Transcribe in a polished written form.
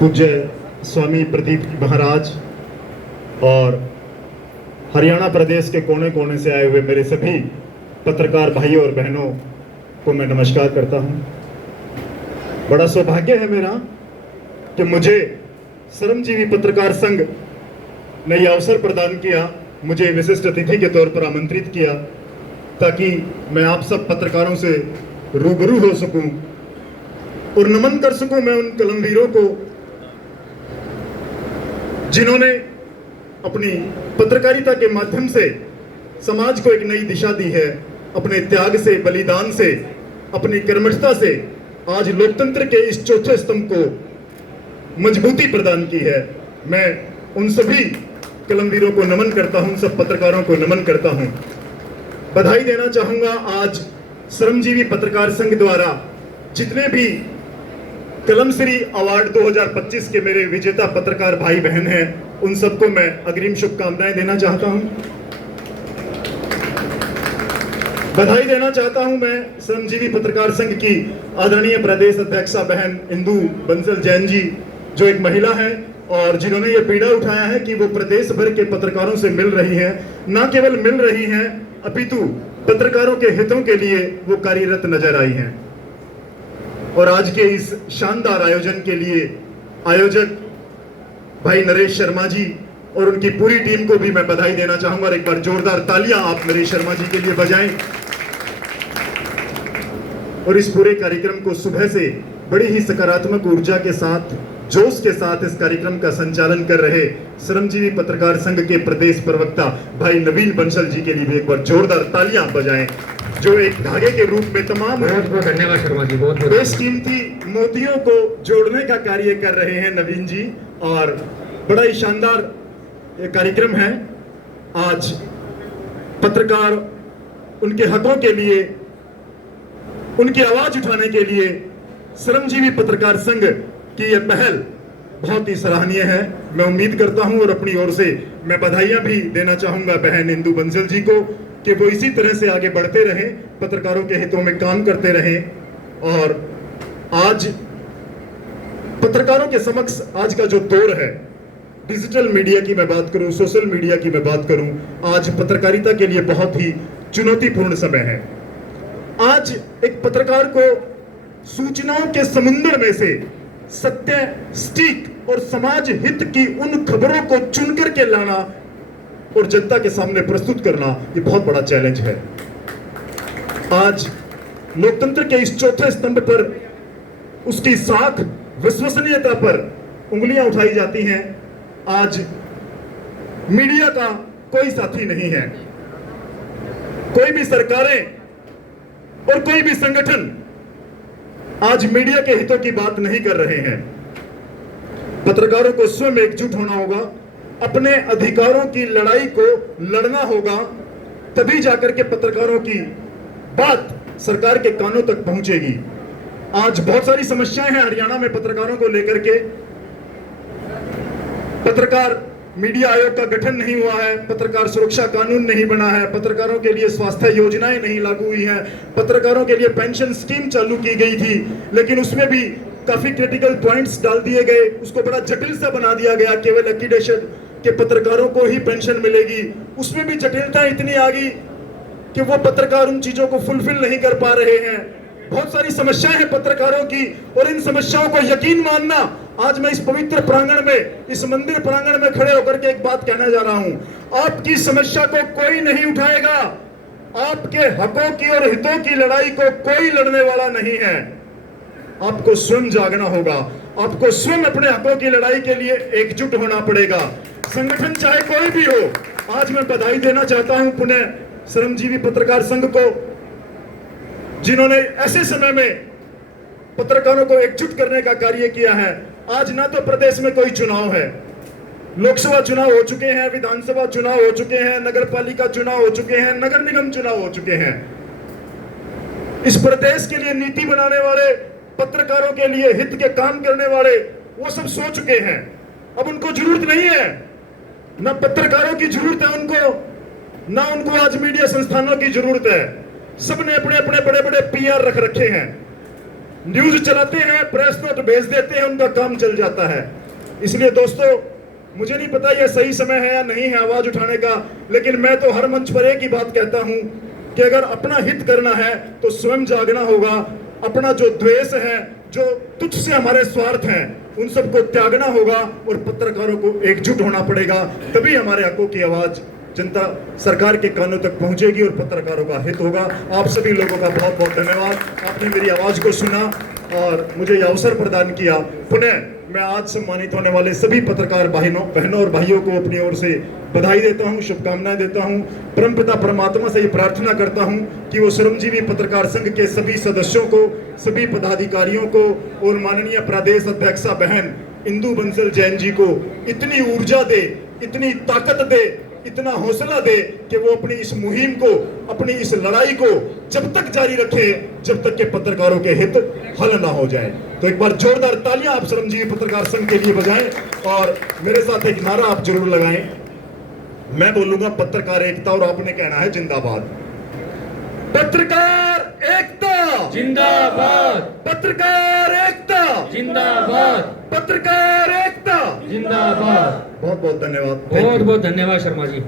पूज्य स्वामी प्रदीप महाराज और हरियाणा प्रदेश के कोने कोने से आए हुए मेरे सभी पत्रकार भाइयों और बहनों को मैं नमस्कार करता हूं। बड़ा सौभाग्य है मेरा कि मुझे श्रमजीवी पत्रकार संघ ने यह अवसर प्रदान किया, मुझे विशिष्ट अतिथि के तौर पर आमंत्रित किया ताकि मैं आप सब पत्रकारों से रूबरू हो सकूं और नमन कर सकूं मैं उन कलमवीरों को जिन्होंने अपनी पत्रकारिता के माध्यम से समाज को एक नई दिशा दी है। अपने त्याग से, बलिदान से, अपनी कर्मठता से आज लोकतंत्र के इस चौथे स्तंभ को मजबूती प्रदान की है। मैं उन सभी कलमवीरों को नमन करता हूं, सब पत्रकारों को नमन करता हूं। बधाई देना चाहूंगा आज श्रमजीवी पत्रकार संघ द्वारा जितने भी कलमश्री अवार्ड 2025 के मेरे विजेता पत्रकार भाई बहन हैं, उन सबको मैं अग्रिम शुभकामनाएं देना चाहता हूं। बधाई देना चाहता हूं मैं श्रमजीवी पत्रकार संघ की आदरणीय प्रदेश अध्यक्षा बहन इंदु बंसल जैन जी, जो एक महिला हैं और जिन्होंने ये पीड़ा उठाया है कि वो प्रदेश भर के पत्रकारों से मिल रही हैं। न केवल मिल रही हैं अपितु पत्रकारों के हितों के लिए वो कार्यरत नजर आई हैं। और आज के इस शानदार आयोजन के लिए आयोजक भाई नरेश शर्मा जी और उनकी पूरी टीम को भी मैं बधाई देना चाहूंगा और एक बार जोरदार तालियां आप नरेश शर्मा जी के लिए बजाएं। और इस पूरे कार्यक्रम को सुबह से बड़ी ही सकारात्मक ऊर्जा के साथ, जोश के साथ इस कार्यक्रम का संचालन कर रहे श्रमजीवी पत्रकार संघ के प्रदेश प्रवक्ता भाई नवीन बंसल जी के लिए भी एक बार जोरदार तालियां बजाएं, जो एक धागे के रूप में तमाम बहुत धन्यवाद शर्मा जी, बहुत बेशकीमती मोतियों को जोड़ने का कार्य कर रहे हैं नवीन जी। और बड़ा ही शानदार ये कार्यक्रम है। आज पत्रकार उनके हकों के लिए, उनकी आवाज उठाने के लिए श्रमजीवी पत्रकार संघ की यह पहल बहुत ही सराहनीय है। मैं उम्मीद करता हूं और अपनी ओर से मैं बधाइयां भी देना चाहूंगा बहन इंदु बंसल जी को कि वो इसी तरह से आगे बढ़ते रहें, पत्रकारों के हितों में काम करते रहें। और आज पत्रकारों के समक्ष आज का जो दौर है, डिजिटल मीडिया की मैं बात करूं, सोशल मीडिया की मैं बात करूं, आज पत्रकारिता के लिए बहुत ही चुनौतीपूर्ण समय है। आज एक पत्रकार को सूचनाओं के समुद्र में से सत्य, सटीक और समाज हित की उन खबरों को चुन करके लाना और जनता के सामने प्रस्तुत करना, ये बहुत बड़ा चैलेंज है। आज लोकतंत्र के इस चौथे स्तंभ पर, उसकी साख विश्वसनीयता पर उंगलियां उठाई जाती हैं। आज मीडिया का कोई साथी नहीं है। कोई भी सरकारें और कोई भी संगठन आज मीडिया के हितों की बात नहीं कर रहे हैं। पत्रकारों को स्वयं एकजुट होना होगा, अपने अधिकारों की लड़ाई को लड़ना होगा, तभी जाकर के पत्रकारों की बात सरकार के कानों तक पहुंचेगी। आज बहुत सारी समस्याएं हैं हरियाणा में पत्रकारों को लेकर के। पत्रकार मीडिया आयोग का गठन नहीं हुआ है, पत्रकार सुरक्षा कानून नहीं बना है, पत्रकारों के लिए स्वास्थ्य योजनाएं नहीं लागू हुई हैं, पत्रकारों के लिए पेंशन स्कीम चालू की गई थी लेकिन उसमें भी काफी क्रिटिकल पॉइंट्स डाल दिए गए, उसको बड़ा जटिल सा बना दिया गया। केवल एक्रीडेशन के पत्रकारों को ही पेंशन मिलेगी, उसमें भी जटिलता इतनी आ गई कि वो पत्रकार उन चीजों को फुलफिल नहीं कर पा रहे हैं। बहुत सारी समस्याएं हैं पत्रकारों की और इन समस्याओं को यकीन मानना, आज मैं इस पवित्र प्रांगण में, इस मंदिर प्रांगण में खड़े होकर के एक बात कहना जा रहा हूं, आपकी समस्या को कोई नहीं उठाएगा, आपके हकों की और हितों की लड़ाई को कोई लड़ने वाला नहीं है। आपको स्वयं जागना होगा, आपको स्वयं अपने हकों की लड़ाई के लिए एकजुट होना पड़ेगा, संगठन चाहे कोई भी हो। आज मैं बधाई देना चाहता हूं पुनः श्रमजीवी पत्रकार संघ को, जिन्होंने ऐसे समय में पत्रकारों को एकजुट करने का कार्य किया है। आज ना तो प्रदेश में कोई चुनाव है, लोकसभा चुनाव हो चुके हैं, विधानसभा चुनाव हो चुके हैं, नगर पालिका चुनाव हो चुके हैं, नगर निगम चुनाव हो चुके हैं। इस प्रदेश के लिए नीति बनाने वाले, पत्रकारों के लिए हित के काम करने वाले, वो सब सो चुके हैं। अब उनको जरूरत नहीं है, ना पत्रकारों की जरूरत है उनको, ना उनको आज मीडिया संस्थानों की जरूरत है। सबने अपने अपने बड़े बड़े पीआर रख रखे हैं। न्यूज चलाते हैं, प्रेस नोट भेज देते हैं, उनका काम चल जाता है। इसलिए दोस्तों, मुझे नहीं पता यह सही समय है या नहीं है आवाज उठाने का, लेकिन मैं तो हर मंच पर एक ही बात कहता हूं कि अगर अपना हित करना है तो स्वयं जागना होगा। अपना जो द्वेष है, जो तुच्छ से हमारे स्वार्थ हैं, उन सबको त्यागना होगा और पत्रकारों को एकजुट होना पड़ेगा। तभी हमारे हकों की आवाज जनता सरकार के कानों तक पहुंचेगी और पत्रकारों का हित होगा। आप सभी लोगों का बहुत बहुत धन्यवाद। आपने मेरी आवाज को सुना और मुझे यह अवसर प्रदान किया। पुनः मैं आज सम्मानित होने वाले सभी पत्रकार बहनों और भाइयों को अपनी ओर से बधाई देता हूं, शुभकामनाएं देता हूं। परमपिता परमात्मा से ये प्रार्थना करता हूं कि वो श्रमजीवी पत्रकार संघ के सभी सदस्यों को, सभी पदाधिकारियों को और माननीय प्रदेश अध्यक्षा बहन इंदु बंसल जैन जी को इतनी ऊर्जा दे, इतनी ताकत दे, इतना हौसला दे कि वो अपनी इस मुहिम को, अपनी इस लड़ाई को जब तक जारी रखे जब तक के पत्रकारों के हित हल ना हो जाए। तो एक बार जोरदार तालियां आप श्रमजीवी पत्रकार संघ के लिए बजाएं और मेरे साथ एक नारा आप जरूर लगाएं। मैं बोलूंगा पत्रकार एकता और आपने कहना है जिंदाबाद। पत्रकार एकता जिंदाबाद, पत्रकार एकता जिंदाबाद, पत्रकार एकता जिंदाबाद। बहुत बहुत धन्यवाद। बहुत बहुत धन्यवाद शर्मा जी।